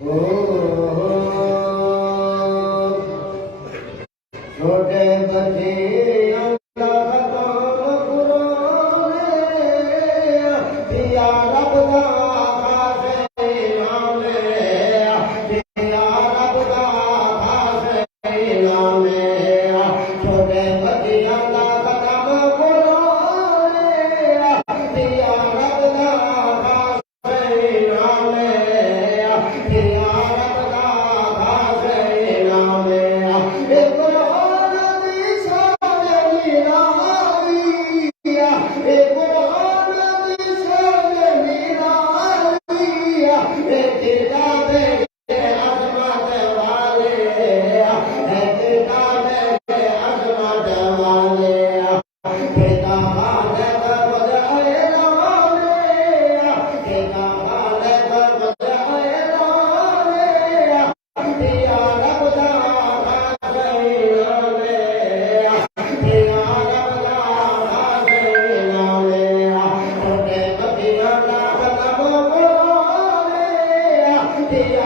छोटे बच्चे अल्लाह का कुरान दिया रब दा खासे नाम दिया रब दा खासे नाम छोटे बच्चे अल्लाह का कुरान दिया रब दा खासे नाम दिया रब दा खासे नाम Yeah.